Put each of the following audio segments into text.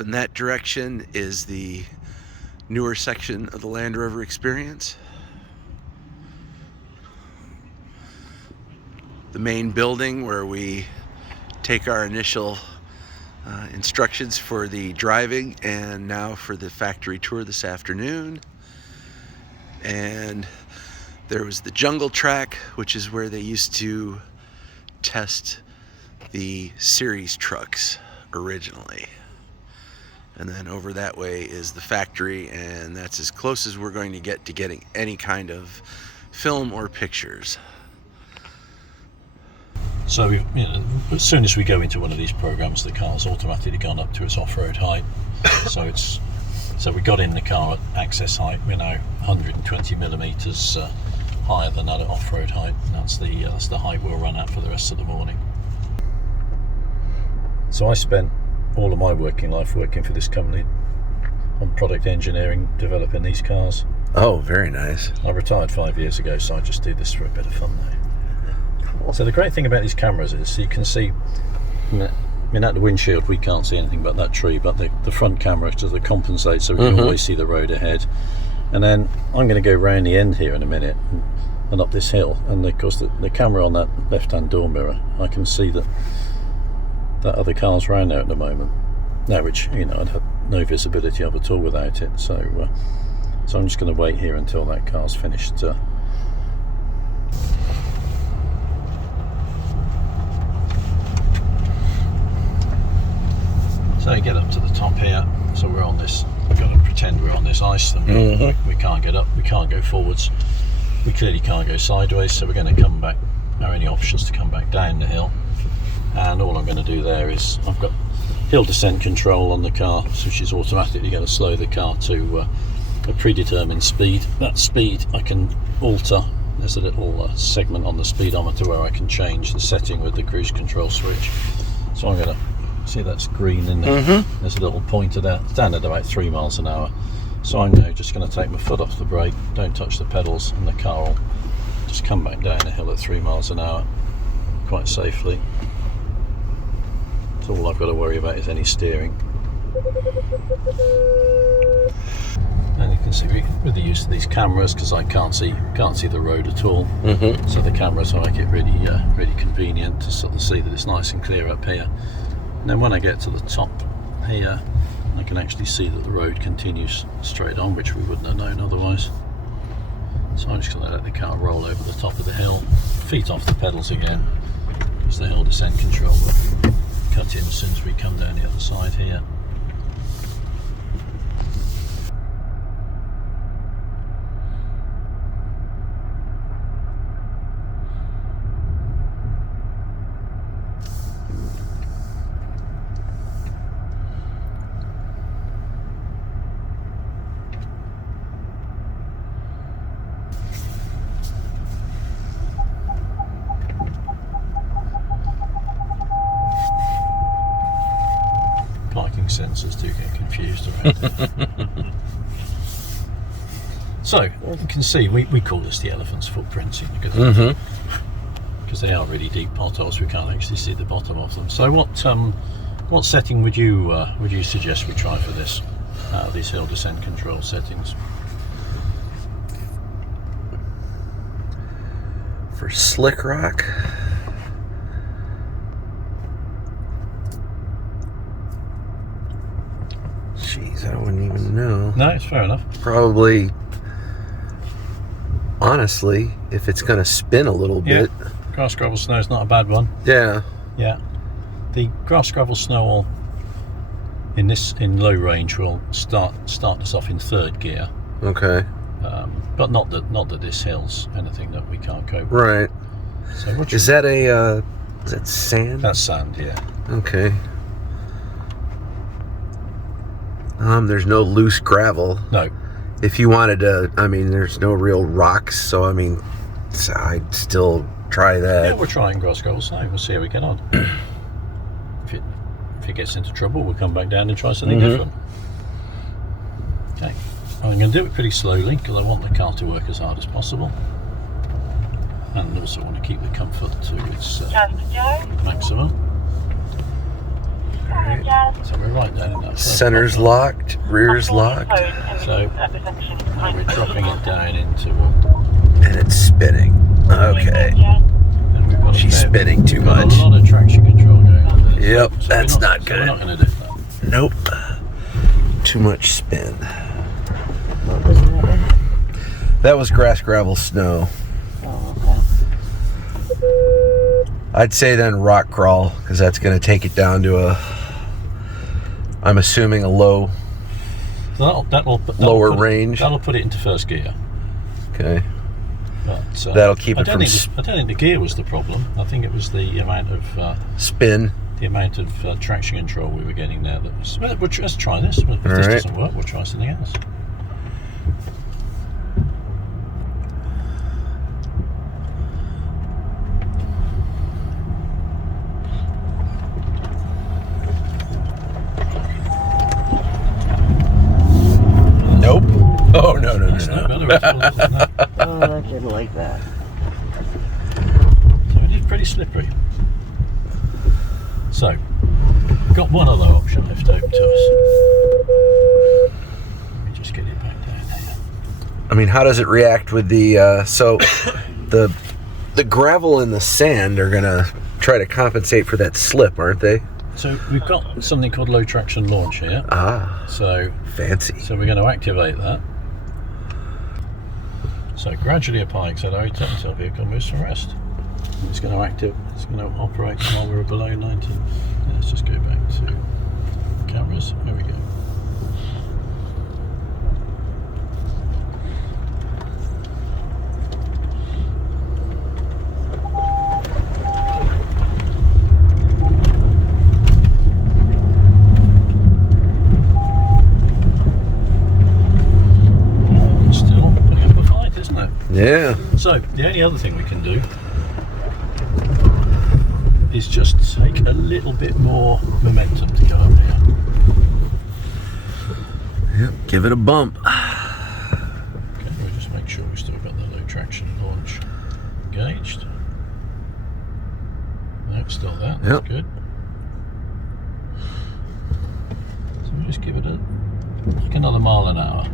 off in that direction is the newer section of the Land Rover Experience. The main building where we take our initial instructions for the driving and now for the factory tour this afternoon. And there was the jungle track, which is where they used to test the series trucks originally. And then over that way is the factory, and that's as close as we're going to get to getting any kind of film or pictures. So, as soon as we go into one of these programs, the car's automatically gone up to its off-road height. So we got in the car at access height. We're now 120 millimeters higher than that at off-road height. That's the height we'll run at for the rest of the morning. So I spent all of my working life working for this company on product engineering, developing these cars. Oh, very nice. I retired 5 years ago, so I just do this for a bit of fun now. So the great thing about these cameras is you can see, I mean at the windshield we can't see anything but that tree, but the front camera does compensate, so we can always see the road ahead. And then I'm going to go round the end here in a minute and up this hill, and of course the camera on that left hand door mirror, I can see that other car's round there at the moment now, which I'd have no visibility of at all without it. So I'm just going to wait here until that car's finished. So you get up to the top here. So we're on this. We've got to pretend we're on this ice, and we can't get up. We can't go forwards. We clearly can't go sideways. So we're going to come back. Our only option is to come back down the hill. And all I'm going to do there is I've got hill descent control on the car, so she's automatically going to slow the car to a predetermined speed. That speed I can alter. There's a little segment on the speedometer where I can change the setting with the cruise control switch. So I'm going to see that's green in there. There's a little pointer there, down at about 3 miles an hour. So I'm now just going to take my foot off the brake, don't touch the pedals, and the car will just come back down the hill at 3 miles an hour quite safely. So all I've got to worry about is any steering. And you can see with the use of these cameras, because I can't see the road at all, so the cameras make it really convenient to sort of see that it's nice and clear up here. And then when I get to the top here, I can actually see that the road continues straight on, which we wouldn't have known otherwise. So I'm just going to let the car roll over the top of the hill, feet off the pedals again, because the hill descent control will cut in as soon as we come down the other side here. Sensors do get confused around there. So you can see we call this the elephant's footprinting because they are really deep potholes. We can't actually see the bottom of them. So what setting would you suggest we try for this? These hill descent control settings. For slick rock, jeez, I wouldn't even know. No, it's fair enough. Probably, honestly, if it's going to spin a little bit. Grass, gravel, snow is not a bad one. Yeah. Yeah. The grass, gravel, snow all in low range will start us off in third gear. Okay. But not that this hill's anything that we can't cope with. Right. So is that sand? That's sand, yeah. Okay. There's no loose gravel. No. If you wanted to, there's no real rocks, so I'd still try that. Yeah, we're trying grass, gravel, snow. We'll see how we get on. If it gets into trouble, we'll come back down and try something different. Okay. I'm going to do it pretty slowly because I want the car to work as hard as possible, and also want to keep the comfort to its maximum. So we're right down in that first Center's block. locked, rear's locked, So now we're dropping it down into and it's spinning. Okay, and we've got she's spinning too got much. a lot of traction control going on there. Yep, So that's we're not so good. we're not going to do that. Nope, too much spin. What was that? That was grass, gravel, snow. Oh, okay. I'd say then rock crawl, because that's going to take it down to a, I'm assuming a low, That'll lower put it- range. That'll put it into first gear. Okay, But, that'll keep it from I don't think the gear was the problem. I think it was the amount of spin. traction control we were getting there. That was. Well, let's try this. If this All right. doesn't work, we'll try something else. Nope. Oh no no That's no no no. better at all, isn't it? Oh, I didn't like that. So it is pretty slippery. So, we've got one other option left open to us. Let me just get it back down here. I mean, how does it react with the so the gravel and the sand are gonna try to compensate for that slip, aren't they? So we've got something called low traction launch here. Ah, So fancy. we're going to activate that. So gradually apply accelerator until vehicle moves from rest. It's going to operate while we're below 90. Let's just go back to cameras. There we go. Still putting up a fight, isn't it? Yeah. So the only other thing we can do is just take a little bit more momentum to go up here. Yep. Give it a bump. Okay, we'll just make sure we've still got the low traction launch engaged. No, still that. That's Yep. good. So we'll just give it like another mile an hour.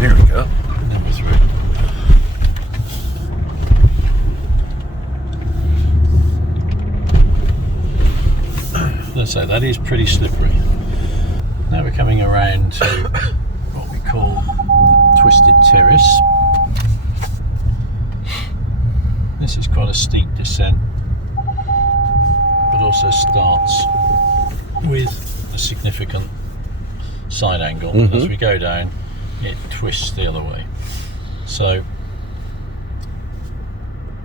Here we go. And then we're through. Let's say that is pretty slippery. Now we're coming around to what we call Twisted Terrace. This is quite a steep descent, but also starts with a significant side angle. Mhm. As we go down, it twists the other way. So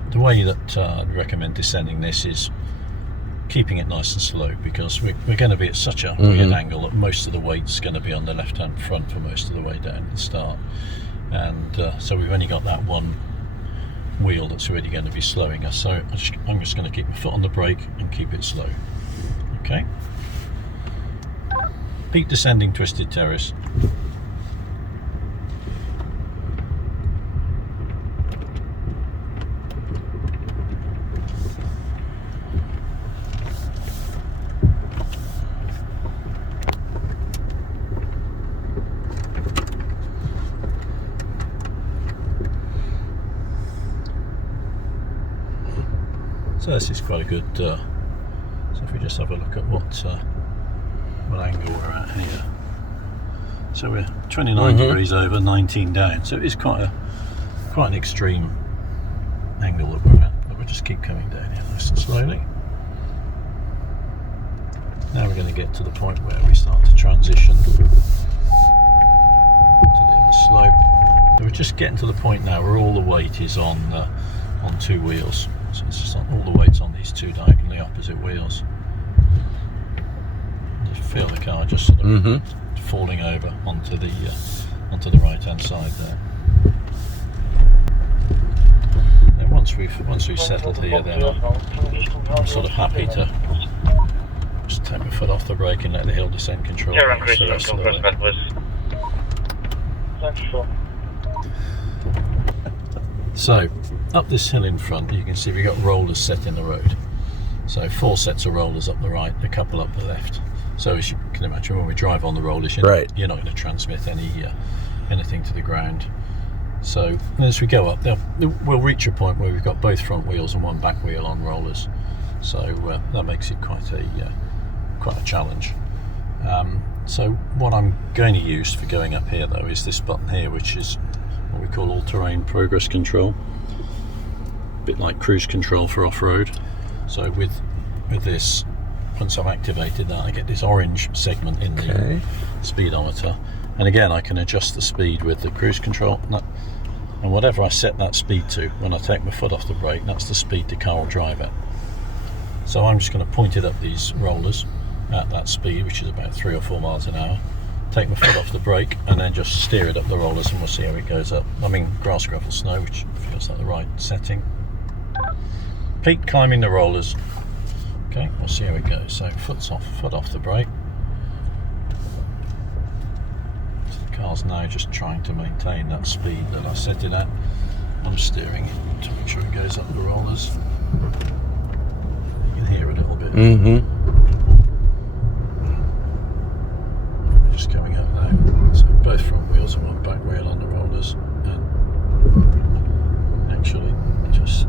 the way that I'd recommend descending this is keeping it nice and slow, because we're going to be at such a weird angle that most of the weight's going to be on the left hand front for most of the way down at the start, and so we've only got that one wheel that's really going to be slowing us. So I'm just going to keep my foot on the brake and keep it slow. Okay, peak descending Twisted Terrace. So this is quite a good, so if we just have a look at what angle we're at here. So we're 29 degrees over, 19 down, so it is quite an extreme angle that we're at, but we'll just keep coming down here nice and slowly. Now we're going to get to the point where we start to transition to the other slope. So we're just getting to the point now where all the weight is on two wheels. So it's just all the weight's on these two diagonally opposite wheels. Just feel the car just sort of falling over onto the right hand side there. And once we've settled here, then I'm sort of happy to just take my foot off the brake and let the hill descent control the rest of the way. So up this hill in front, you can see we've got rollers set in the road. So 4 sets of rollers up the right, a couple up the left. So as you can imagine, when we drive on the rollers, you're not going to transmit anything to the ground. So as we go up, we'll reach a point where we've got both front wheels and one back wheel on rollers. So that makes it quite a challenge. So what I'm going to use for going up here though is this button here, which is what we call all-terrain progress control. A bit like cruise control for off-road. So with this, once I've activated that, I get this orange segment in the speedometer, and again I can adjust the speed with the cruise control, and whatever I set that speed to, when I take my foot off the brake, that's the speed the car will drive at. So I'm just going to point it up these rollers at that speed, which is about 3 or 4 miles an hour, take my foot off the brake and then just steer it up the rollers, and we'll see how it goes up. I mean grass, gravel, snow, which feels like the right setting. Peak climbing the rollers. Okay, we'll see how it goes. So foot off the brake. So the car's now just trying to maintain that speed that I set it at. I'm steering it to make sure it goes up the rollers. You can hear a little bit. Just coming up now. So both front wheels and one back wheel on the rollers, and actually just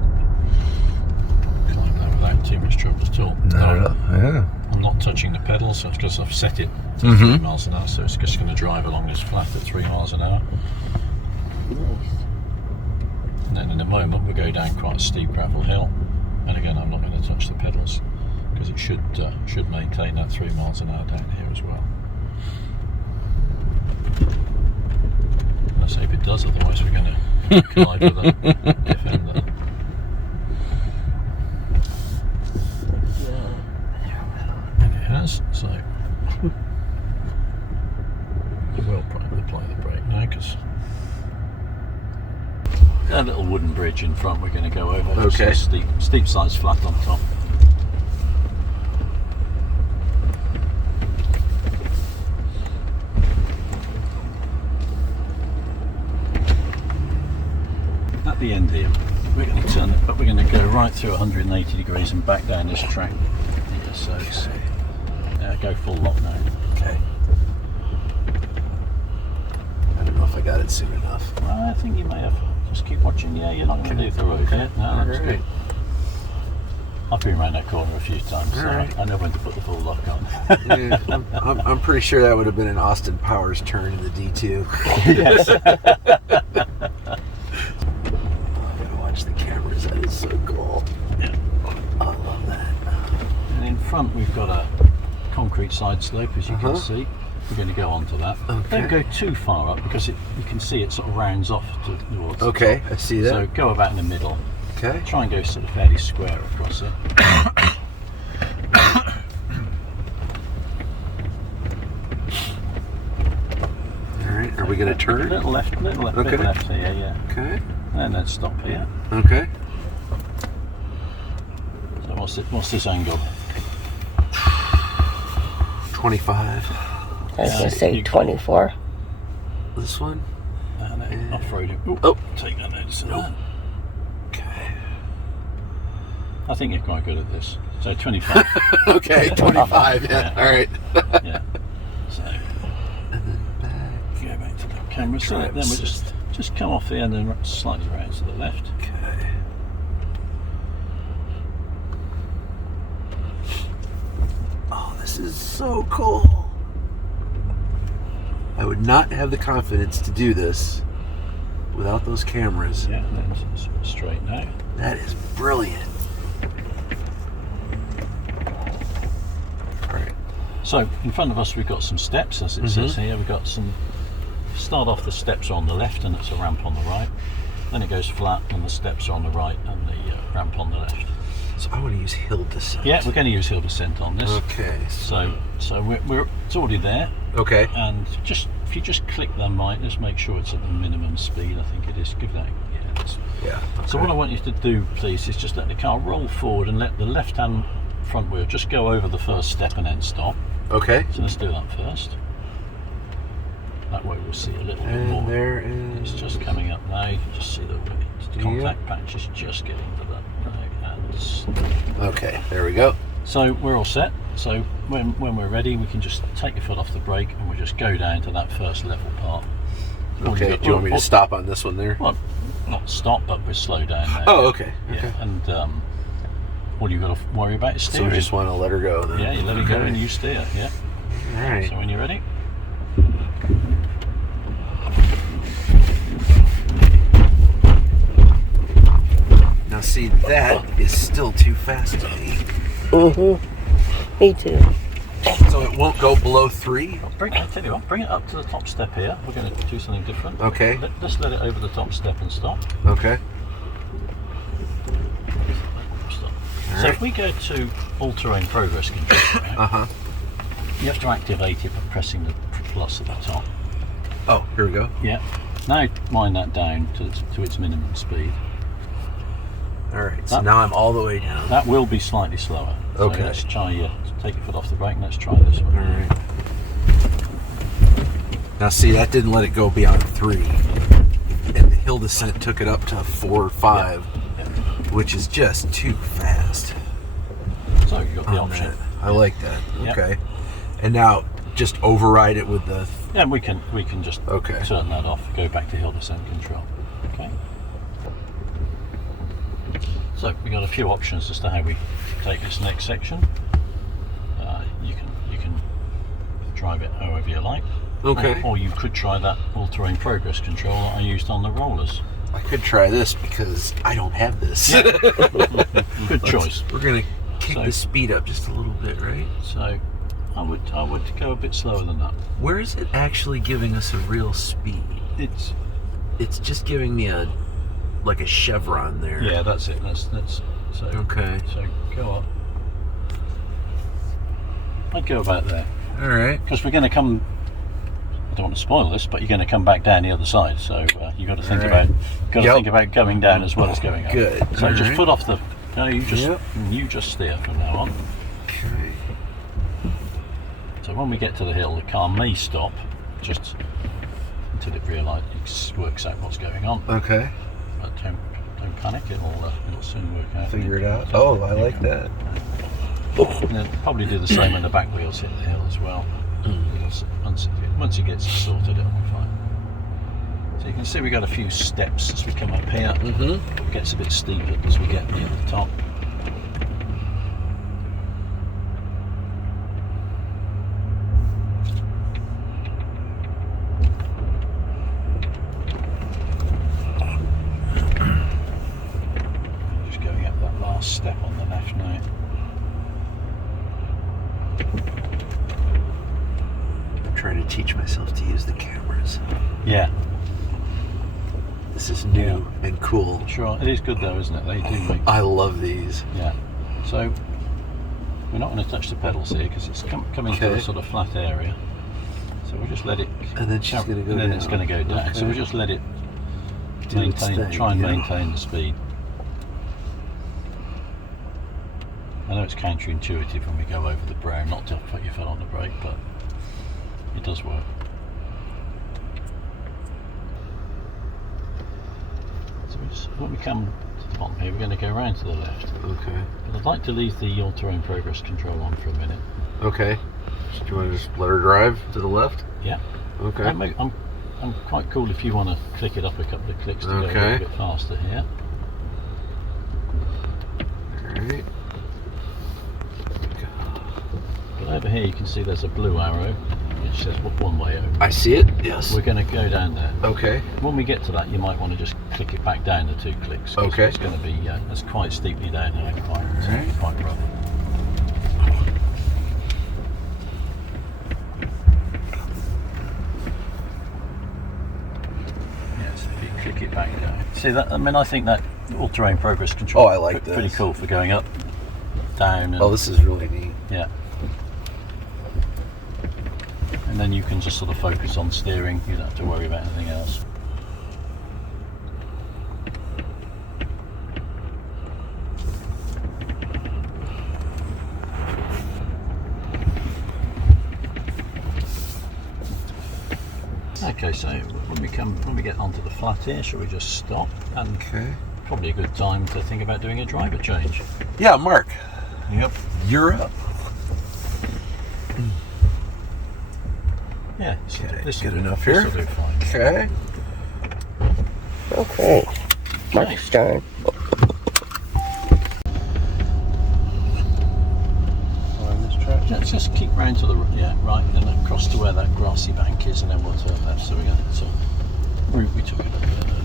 climb that without too much trouble at all. I'm not touching the pedals because I've set it to 3 miles an hour, so it's just going to drive along this flat at 3 miles an hour. And then in a moment we'll go down quite a steep gravel hill, and again I'm not going to touch the pedals because it should maintain that 3 miles an hour down here as well. Let's hope it does, otherwise we're going to collide with a Defender. And it has, so I will probably apply the brake now, because that little wooden bridge in front we're going to go over. Okay. Steep sides flat on top. At the end here, we're going to turn it, but we're going to go right through 180 degrees and back down this track here. So it's, go full lock now. Okay. I don't know if I got it soon enough. I think you may have. Just keep watching. Yeah, you're not going to leave the road yet. No, that's good. I've been around that corner a few times, so I know when to put the full lock on. Yeah, I'm pretty sure that would have been an Austin Powers turn in the D2. Yes. The cameras, that is so cool. Yeah. I love that. And in front we've got a concrete side slope, as you can see. We're going to go onto that. Okay. Don't go too far up, because you can see it sort of rounds off towards the top. I see that. So go about in the middle. Okay. Try and go sort of fairly square across it. Alright, are we going to turn? A little left, bit left here, yeah. Okay. And then stop here. Okay. So what's this angle? 25. I was going to say 24. This one? And then off-roading. Oh. Take that notice. Okay. I think you're quite good at this. So 25. Okay, 25. Yeah. Alright. Yeah. So And then back. go back to the camera. So then we'll just come off here and then slightly round to the left. Okay. Oh, this is so cool. I would not have the confidence to do this without those cameras. Yeah, and then straight now. That is brilliant. Alright. So in front of us we've got some steps, as it says here. We've got some. Start off, the steps are on the left and it's a ramp on the right. Then it goes flat and the steps are on the right and the ramp on the left. So I want to use hill descent. Yeah, we're going to use hill descent on this. Okay. So it's already there. Okay. And if you just click them right, just make sure it's at the minimum speed. I think it is. Give that. Yeah. Okay. So what I want you to do, please, is just let the car roll forward and let the left-hand front wheel just go over the first step and then stop. Okay. So let's do that first. That way we'll see a little bit more. And there is. It's just coming up now. You can just see the contact patch is just getting to that. Okay, there we go. So we're all set. So when we're ready, we can just take your foot off the brake and we'll just go down to that first level part. Okay, do you want me to stop on this one there? Well, not stop, but we'll slow down there. Oh, okay. Yeah, Okay. and all you've got to worry about is So steering. we just want to let her go then? Yeah, you let it go and you steer, yeah. Alright. So when you're ready. Now see, that is still too fast to me. Me too. So it won't go below 3? I tell you what, bring it up to the top step here. We're going to do something different. Okay. Just let it over the top step and stop. Okay. Stop. So Alright. if we go to all-terrain progress control, you have to activate it by pressing the plus at the top. Oh, here we go. Yeah. Now wind that down to its minimum speed. Alright, so now I'm all the way down. That will be slightly slower. So Okay. let's try, take your foot off the brake and let's try this one. Alright. Now see, that didn't let it go beyond 3. And the hill descent took it up to 4 or 5, Yeah. which is just too fast. So you've got the on option. that. I like that. Yep. Okay. And now just override it with the... Yeah, we can just Okay. turn that off, go back to hill descent control. Okay. So we've got a few options as to how we take this next section. You can drive it however you like. Okay. Or you could try that all-terrain progress control that I used on the rollers. I could try this because I don't have this. Good choice. We're going to kick So- the speed up just a little bit, right? So I would go a bit slower than that. Where is it actually giving us a real speed? It's just giving me a chevron there. Yeah, that's it. That's so. Okay. So go up. I'd go about there All right. because we're going to come. I don't want to spoil this, but you're going to come back down the other side. So you got to think All right. think about going down as well as going up. Good. So All just right. foot off the. No, you Yep. just steer from now on. Okay. So when we get to the hill, the car may stop just until it works out what's going on. Okay. But don't panic. It'll soon work out. Figure it out. Oh, I like that. And they'll probably do the same when the back wheels hit the hill as well. Once it gets sorted, it'll be fine. So you can see we've got a few steps as we come up here. Mm-hmm. It gets a bit steeper as we get near the top. Just going up that last step on the left now. I'm trying to teach myself to use the cameras. Yeah, This is new and cool. sure. It is good though, isn't it? They do make. I love these. Yeah. So we're not going to touch the pedals here because it's coming to a Okay. sort of flat area. So we'll just let it. And then she's going to go and then down. it's going to go down. So Okay. we'll just let it Do its thing, try and yeah. maintain the speed. I know it's counterintuitive when we go over the brow not to put your foot on the brake, but it does work. So when we come to the bottom here, we're going to go round to the left. Okay. But I'd like to leave the all-terrain progress control on for a minute. Okay. Do you want to just let her drive to the left? Yeah. Okay. I'm quite cool if you want to click it up a couple of clicks to go a Okay. little bit faster here. Alright. But over here you can see there's a blue arrow which says one way over. I see it? Yes. We're going to go down there. Okay. When we get to that, you might want to just click it back down the 2 clicks. 'Cause Okay. It's going to be it's quite steeply down here, Alright. quite rough. Yes, if you click it back down. See that? I mean, I think that all-terrain progress control. Oh, I like pretty this. cool for going up, down, and Oh, this is really neat. yeah. And then you can just sort of focus on steering. You don't have to worry about anything else. Okay, so when we get onto the flat here, shall we just stop? And Okay. probably a good time to think about doing a driver change. Yeah, Mark, Yep. you're up. Yeah. Okay, This good will do- enough this here. will do fine. Okay. Okay. Mark's turn. Just keep round to the right, and then across to where that grassy bank is, and then we'll turn left. So we're going to route we took a little bit earlier.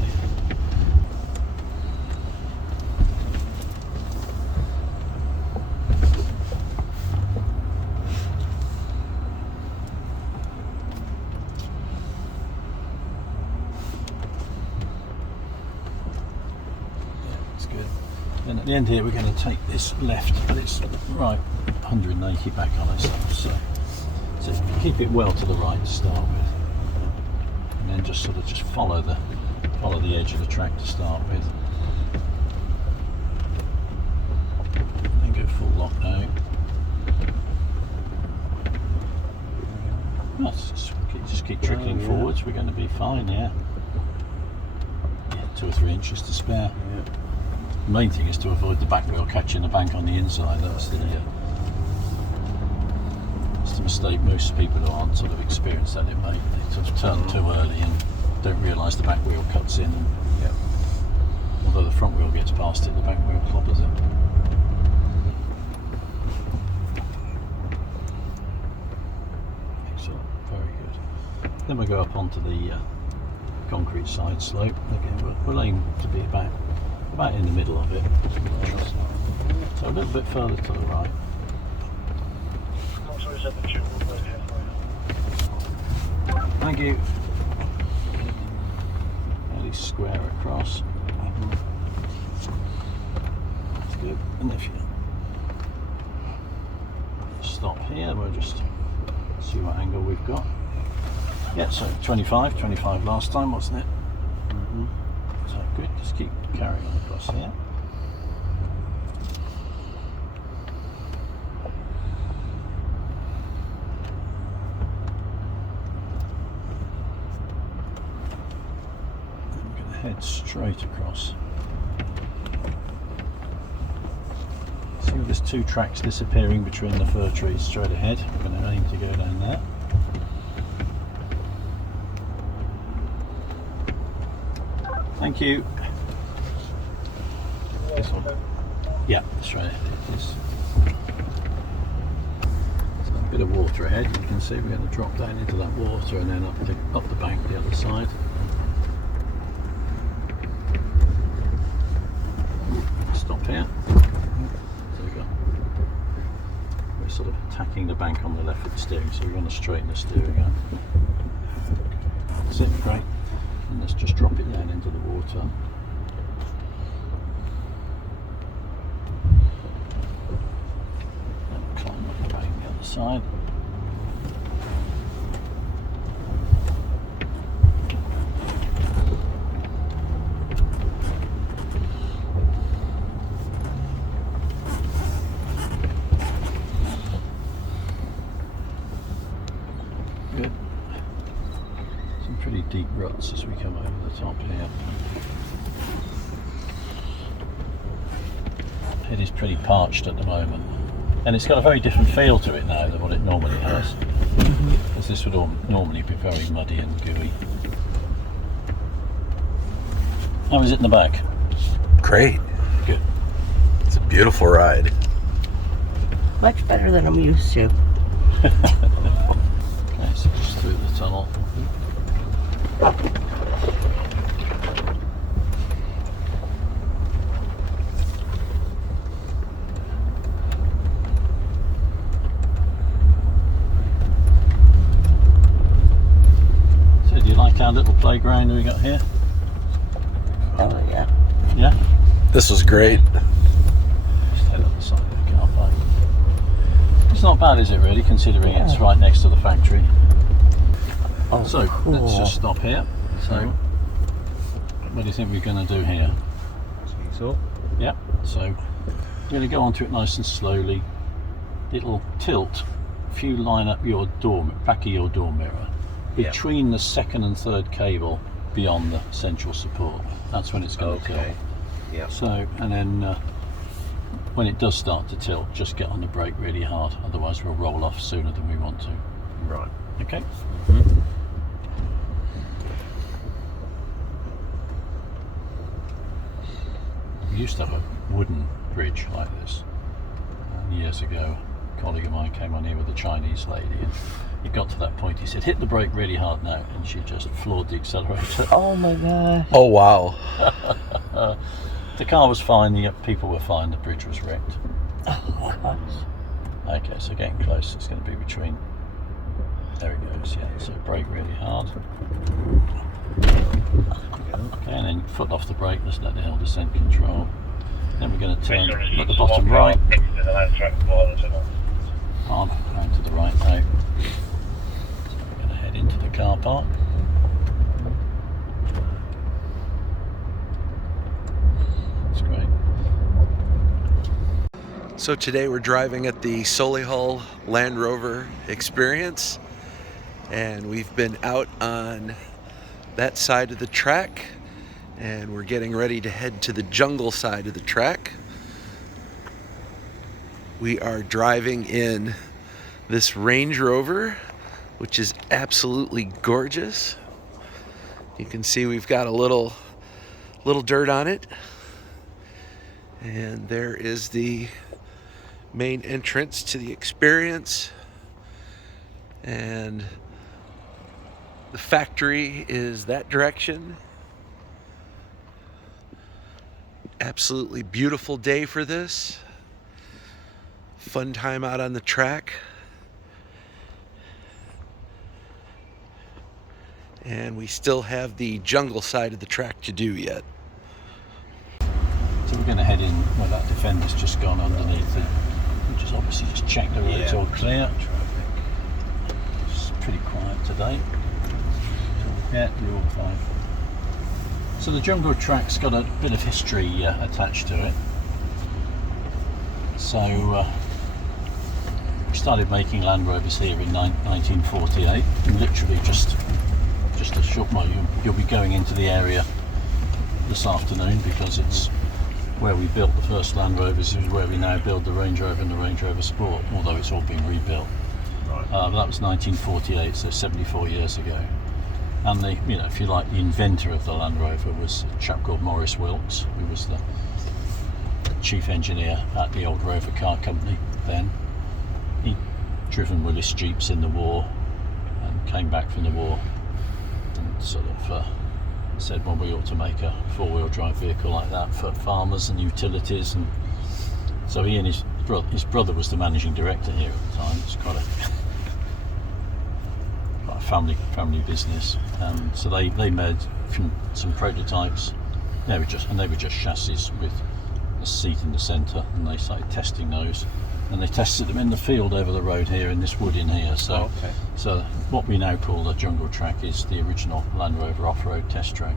And at the end here we're going to take this left, but it's right 180 back on itself, so keep it well to the right to start with, and then just sort of follow the edge of the track to start with, and then go full lock now. Just keep trickling forwards, we're going to be fine. Yeah, 2 or 3 inches to spare. The main thing is to avoid the back wheel catching the bank on the inside. That's the mistake most people who aren't sort of experienced at it make. They sort of turn too early and don't realise the back wheel cuts in. And, although the front wheel gets past it, the back wheel clobbers it. Excellent, very good. Then we go up onto the concrete side slope. Again, we'll aim to be about in the middle of it, so a little bit further to the right. Thank you. Fairly square across. That's good. And if you stop here, we'll just see what angle we've got. Yeah, so 25 last time, wasn't it? So good, just keep carrying on across here. And we're going to head straight across. See where there's 2 tracks disappearing between the fir trees straight ahead. We're going to aim to go down there. Thank you. This one? Yeah, that's right. There's a bit of water ahead. You can see we're going to drop down into that water and then up the bank the other side. Stop here. So we're sort of attacking the bank on the left with the steering, so we're going to straighten the steering up. That's it, great. And let's just drop it down into the water. And climb up the bank the other side. Good. Pretty deep ruts as we come over the top here. It is pretty parched at the moment, and it's got a very different feel to it now than what it normally has, because this would normally be very muddy and gooey. How is it in the back? Great. Good. It's a beautiful ride. Much better than I'm used to. Okay, so just through the tunnel. So do you like our little playground we got here? Oh yeah. Yeah? This was great. Just head up the side of the car park. It's not bad, is it really, considering it's right next to the factory. Oh, So cool. let's just stop here. So what do you think we're going to do here? So, Yeah, so you're going to go onto it nice and slowly. It'll tilt if you line up your back of your door mirror between the second and third cable beyond the central support. That's when it's going to tilt. Yeah. So, and then when it does start to tilt, just get on the brake really hard, otherwise we'll roll off sooner than we want to. Right. Okay. We used to have a wooden bridge like this. Years ago, a colleague of mine came on here with a Chinese lady, and it got to that point, he said, hit the brake really hard now, and she just floored the accelerator. Oh my god. Oh, wow. The car was fine, the people were fine, the bridge was wrecked. Oh, Okay, so getting close, it's going to be between, there it goes, yeah, so brake really hard. Okay, and then foot off the brake, let's let the hill descent control. Then we're going to turn at the bottom right. On, round to the right now. So we're going to head into the car park. That's great. So today we're driving at the Solihull Land Rover Experience, and we've been out on that side of the track, and we're getting ready to head to the jungle side of the track. We are driving in this Range Rover, which is absolutely gorgeous. You can see we've got a little dirt on it, and there is the main entrance to the Experience, and the factory is that direction. Absolutely beautiful day for this. Fun time out on the track. And we still have the jungle side of the track to do yet. So we're going to head in where that Defender's just gone underneath it. We'll just obviously just check the road's all clear. It's pretty quiet today. Yeah, you're all fine. So the jungle track's got a bit of history attached to it. So we started making Land Rovers here in 1948, and literally just a short while. You'll be going into the area this afternoon because it's where we built the first Land Rovers, is where we now build the Range Rover and the Range Rover Sport, although it's all been rebuilt. Right. But that was 1948, so 74 years ago. And the, if you like, the inventor of the Land Rover was a chap called Maurice Wilkes, who was the chief engineer at the old Rover car company then. He'd driven Willis Jeeps in the war and came back from the war and sort of said, well, we ought to make a four-wheel drive vehicle like that for farmers and utilities. And so he and his brother was the managing director here at the time. It's quite a family business. So they made some prototypes. They were just chassis with a seat in the centre, and they started testing those, and they tested them in the field over the road here in this wood in here. So so what we now call the jungle track is the original Land Rover off-road test track,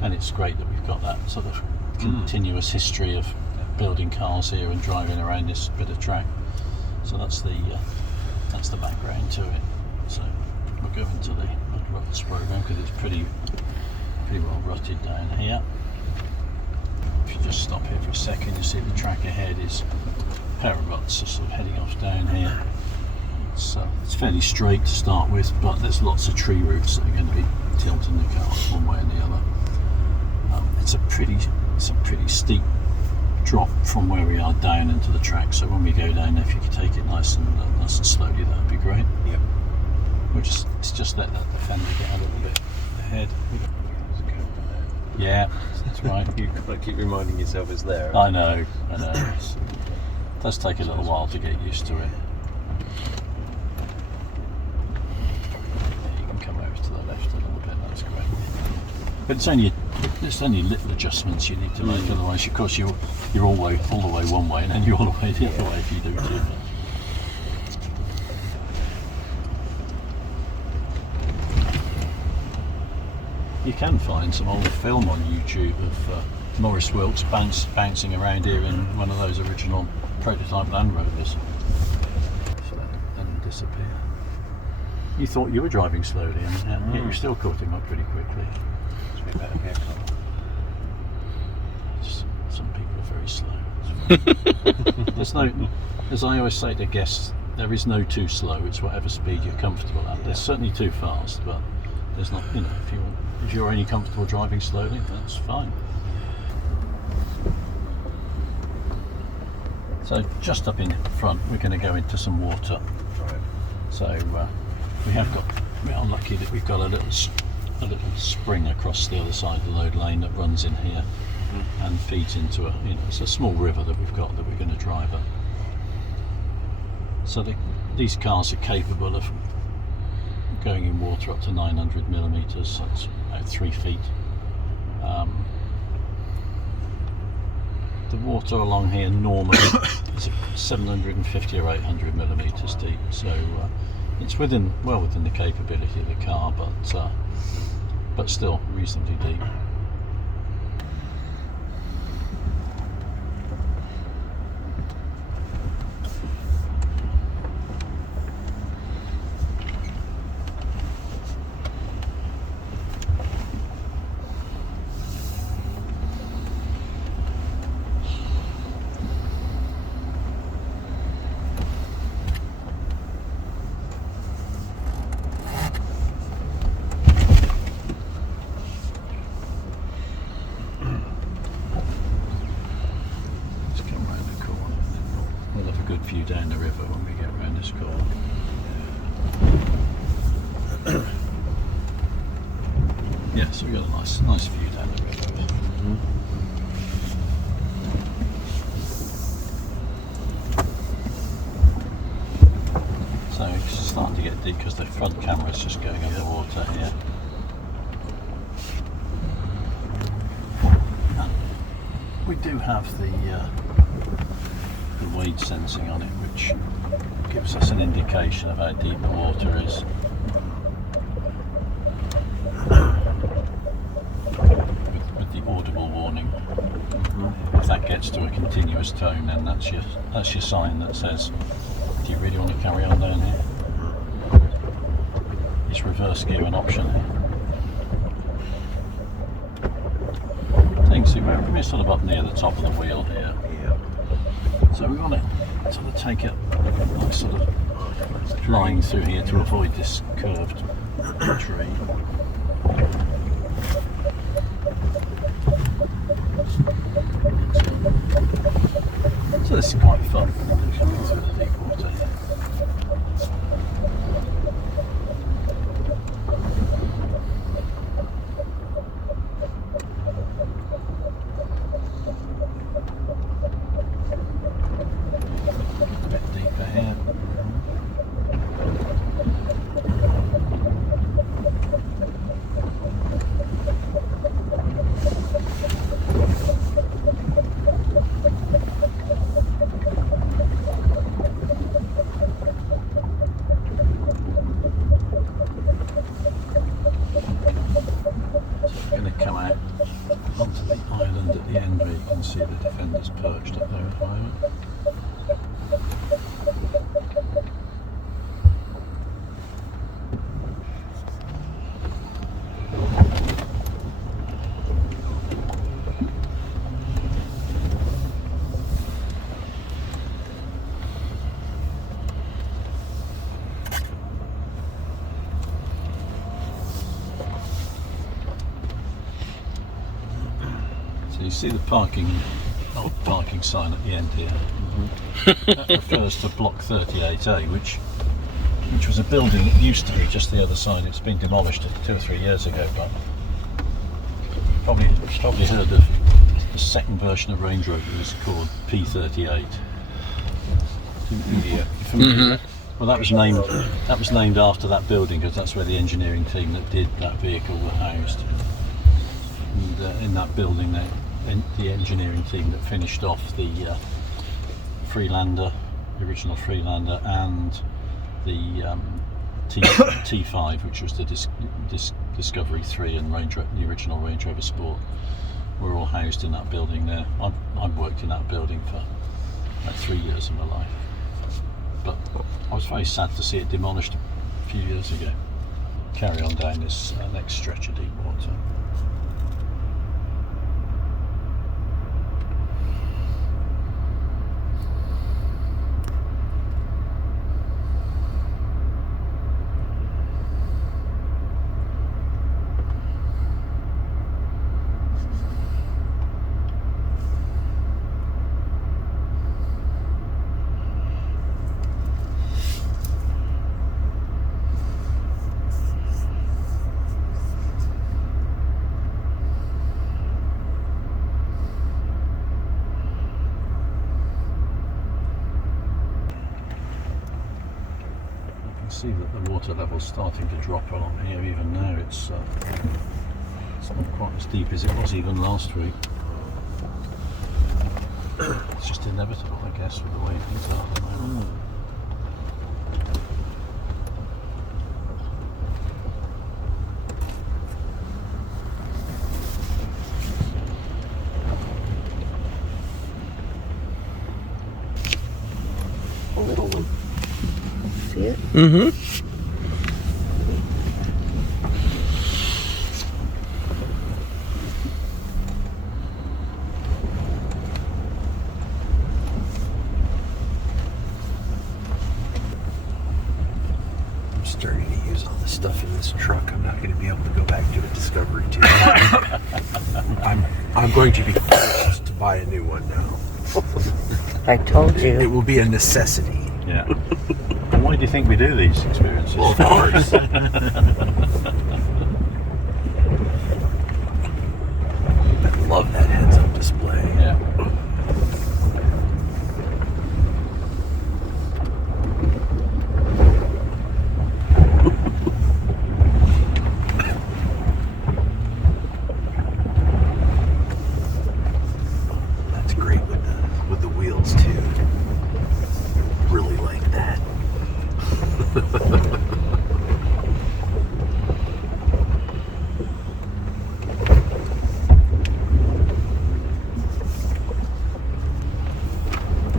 and it's great that we've got that sort of continuous history of building cars here and driving around this bit of track. So that's the background to it. So we'll go into the mud ruts program because it's pretty well rutted down here. If you just stop here for a second, you see the track ahead is a pair of ruts are sort of heading off down here. It's fairly straight to start with, but there's lots of tree roots that are going to be tilting the car one way or the other. It's a pretty steep drop from where we are down into the track, so when we go down, if you could take it nice and slowly, that would be great. Yep. Let's just let that Defender get a little bit ahead. Yeah, that's right. You've got to keep reminding yourself it's there. I know. It does take a little while to get used to it. Yeah, you can come over to the left a little bit, that's great. But it's only little adjustments you need to make, otherwise of course you're all the way one way and then you're all the way the other way if you do too much. You can find some old film on YouTube of Maurice Wilkes bouncing around here in one of those original prototype Land Rovers. Just let it then disappear. you thought you were driving slowly, and yet you still caught him up pretty quickly. Should be a better haircut. Some people are very slow. There's no, as I always say to guests, there is no too slow. It's whatever speed you're comfortable at. There's certainly too fast, but there's not. You know, if you're only comfortable driving slowly, that's fine. So just up in front, we're going to go into some water. Right. So we are lucky that we've got a little spring across the other side of the load lane that runs in here and feeds into it's a small river that we've got that we're going to drive up. So these cars are capable of going in water up to 900 millimetres. That's about 3 feet. The water along here normally is 750 or 800 millimetres deep, so it's well within the capability of the car, but still reasonably deep. View down the river when we get around this corner. Yeah, so we got a nice view down the river. So it's starting to get deep because the front camera's just going underwater here. We do have the wade sensing on it, which gives us an indication of how deep the water is. With the audible warning. If that gets to a continuous tone, then that's your sign that says, do you really want to carry on down here? Is reverse gear an option here? So you can see we're sort of up near the top of the wheel here. So we want to sort of take a nice sort of line through here to avoid this curved tree. So this is quite fun, coming through the deep water. See the defenders perched up there at the moment. So you see the old parking sign at the end here. That refers to block 38A, which was a building that used to be just the other side. It's been demolished 2 or 3 years ago, but probably heard of the second version of Range Rover is called P38. Yeah. Well, that was named after that building because that's where the engineering team that did that vehicle were housed. And in that building, the engineering team that finished off the Freelander, the original Freelander, and the T5, which was the Discovery 3 and the original Range Rover Sport, were all housed in that building there. I've worked in that building for about 3 years of my life, but I was very sad to see it demolished a few years ago. Carry on down this next stretch of deep water. See that the water level's starting to drop along here. Even now it's not quite as deep as it was even last week. It's just inevitable, I guess, with the way things are at the moment. A little one. See it? Mm-hmm. I'm starting to use all the stuff in this truck. I'm not going to be able to go back to a Discovery too. I'm going to be forced to buy a new one now. I told It you. will be a necessity. Yeah. And why do you think we do these experiences? Well, of course. I love that heads-up display. Yeah. That's great with the wheels too. Really like that.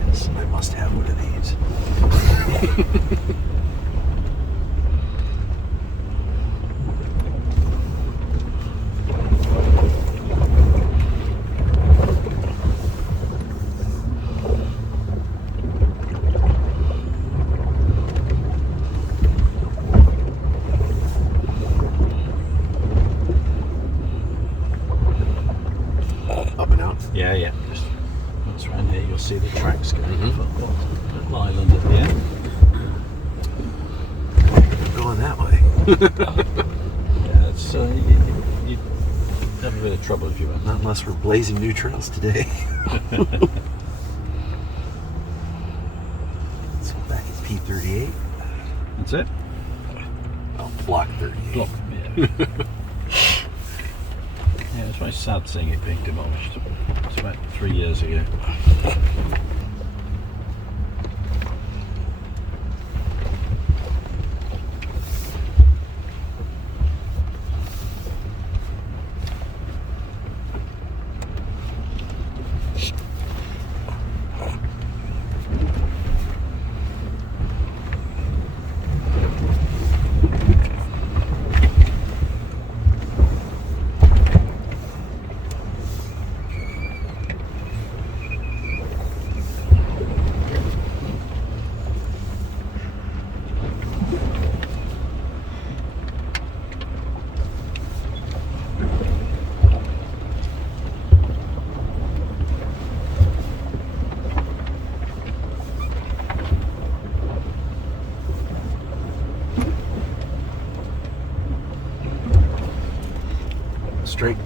Yes, I must have one of these. Up and out. Yeah, yeah. Just once around here, you'll see the tracks going up a little island at the end. Going that way. Yeah, it's you'd have a bit of trouble if you went. Not unless we're blazing new trails today. Let's go back at P38. That's it. Oh, block 38. Block. Yeah. Yeah, it's very sad seeing it being demolished. It's about 3 years ago. Straight,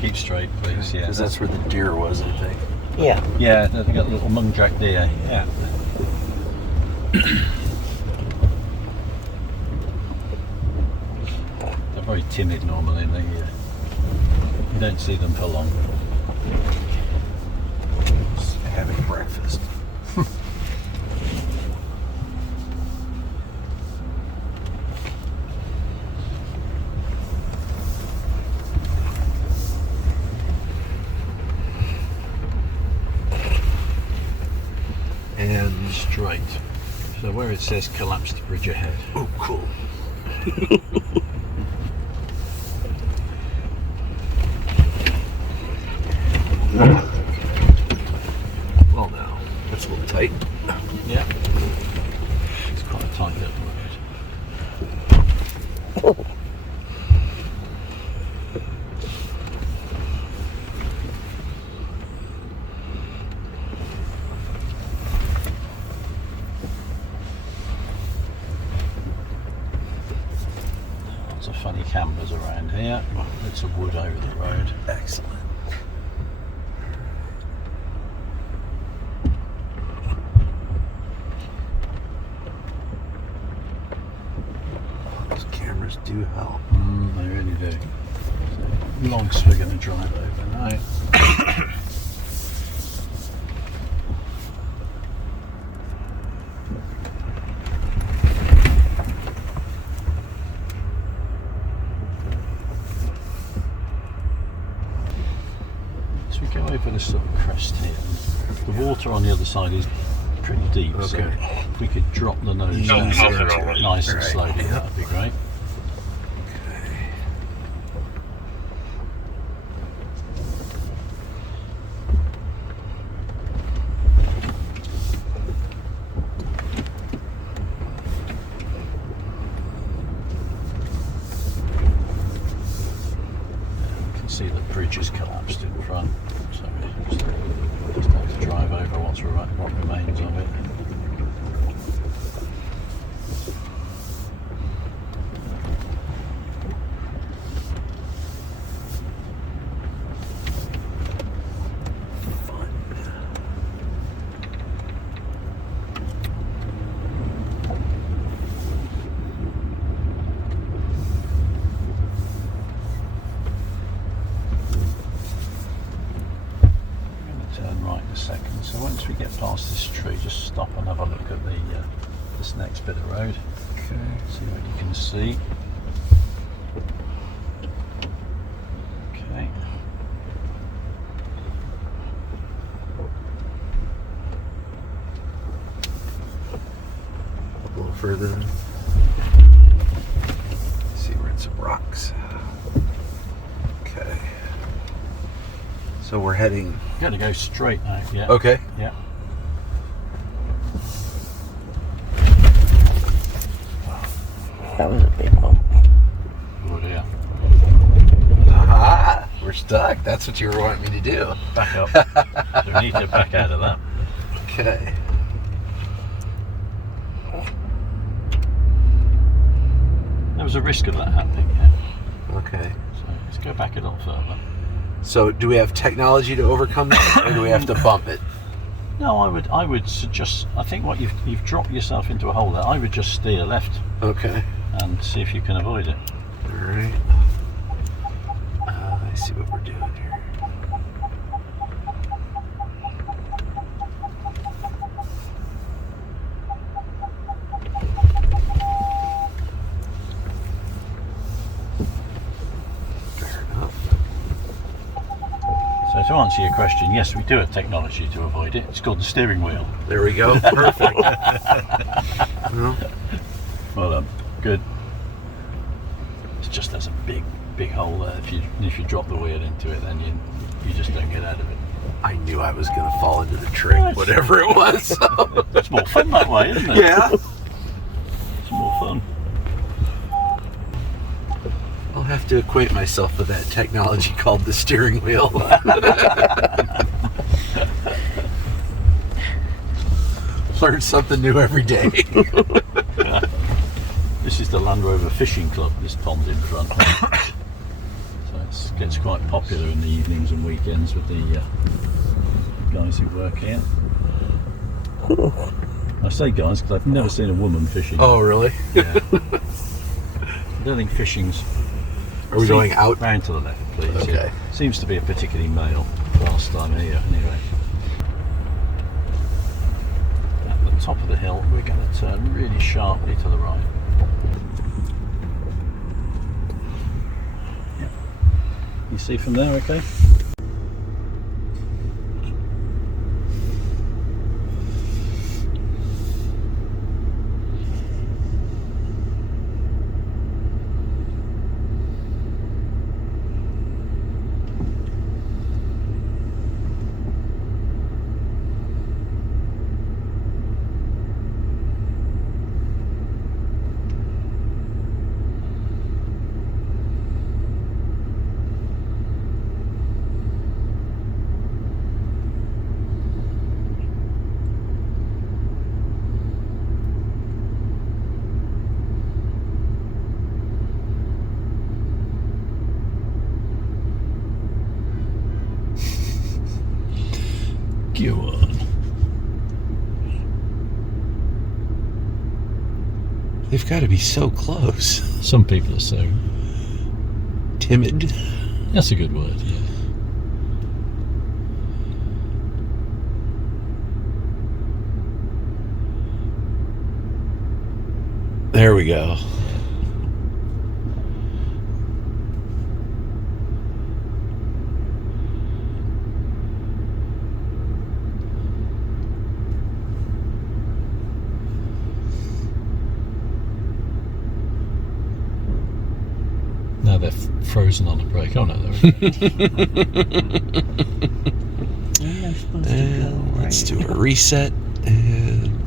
Keep straight, please. Yeah. because that's where the deer was, I think. Yeah. Yeah, they got a little muntjac deer. Yeah. They're very timid normally, and you don't see them for long. Just having breakfast. And straight. So where it says collapsed bridge ahead. Oh, cool. Well, now that's a little tight. Yeah. It's quite a tight little road. Lots of funny campers around here. Bits of wood over the road. Excellent. Those cameras do help. They really do. So, Logs we're going to drive over now. So we go over this sort of crest here. The water on the other side is pretty deep, so Okay. if we could drop the nose down nice and Right. slowly, that would be great. You can see the bridge has collapsed in front, so we just have to drive over what remains of it. Turn right in a second. So once we get past this tree, just stop and have a look at this next bit of road. Okay. See what you can see. Okay. A little further. See, we're in some rocks. Okay. So we're heading. Got to go straight now. Yeah. Okay. Yeah. That was a big one. Oh dear. Aha! We're stuck. That's what you were wanting me to do. Back up. So we need to back out of that. Okay. There was a risk of that happening. Yeah. Okay. So let's go back a little further. So do we have technology to overcome that, or do we have to bump it? No, I would suggest. I think what you've dropped yourself into a hole there. I would just steer left Okay. and see if you can avoid it. All right. I see what we're doing here. Fair enough. So to answer your question, yes, we do have technology to avoid it. It's called the steering wheel. There we go. Perfect. Well, Well done. Good. It's just there's a big hole there. If you drop the wheel into it, then you just don't get out of it. I knew I was going to fall into the tree, whatever it was. It's more fun that way, isn't it? Yeah. It's more fun. I'll have to acquaint myself with that technology called the steering wheel. Learn something new every day. This is the Land Rover Fishing Club, this pond in front. So it gets quite popular in the evenings and weekends with the guys who work here. I say guys because I've never seen a woman fishing. Oh, really? Yeah. I don't think fishing's... Are we going out? Round to the left, please. Okay. Yeah. Seems to be a particularly male pastime here, anyway. At the top of the hill, we're going to turn really sharply to the right. Yeah. You see from there, okay? Go on. They've got to be so close. Some people are so... Timid. That's a good word, yeah. There we go. Now they're frozen on a brake. Oh no, they're And they're supposed to go And right. let's do a reset. And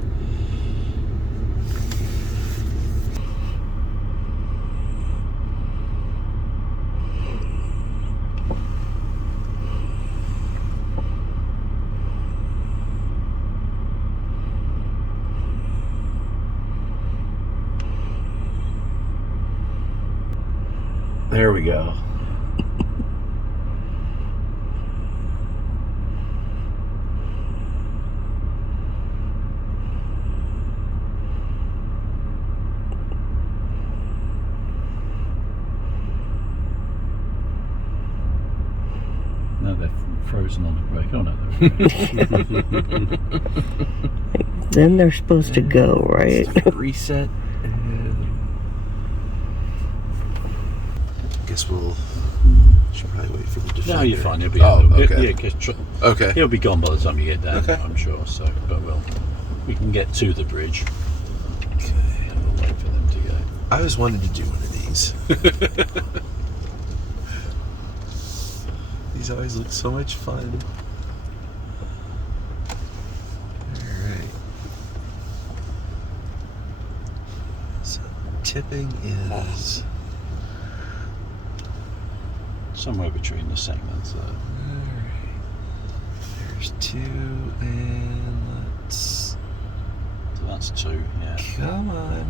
there we go. now they're frozen on a brake. Oh no, they're Then they're supposed to go right. Let's do a reset. And I guess we'll should probably wait for the defender. No, you're fine. He'll be. okay. Yeah, 'cause Okay. he'll be gone by the time you get down. Okay. I'm sure. So, but we can get to the bridge. Okay. And we'll wait for them to go. I always wanted to do one of these. These always look so much fun. Alright. So tipping is Somewhere between the second and third. alright. There's 2 and let's So that's 2. Yeah. come on.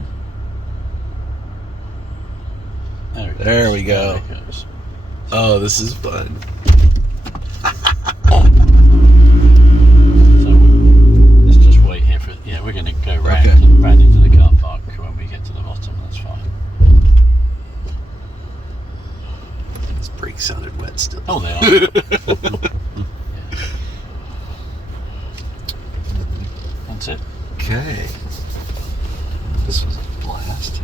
There, it There goes. we go. There it goes. Oh, this is fun. So let's just wait here for. Yeah, we're going to go round, Okay. round into the car park when we get to the bottom. That's fine. This brake sounded wet still. Oh, they are. That's it. Okay. This was a blast.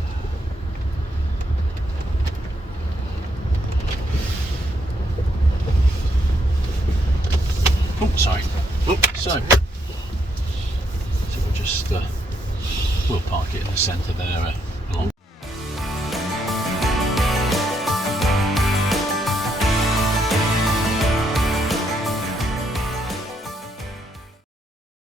Oh, sorry. So we'll just we'll park it in the centre there.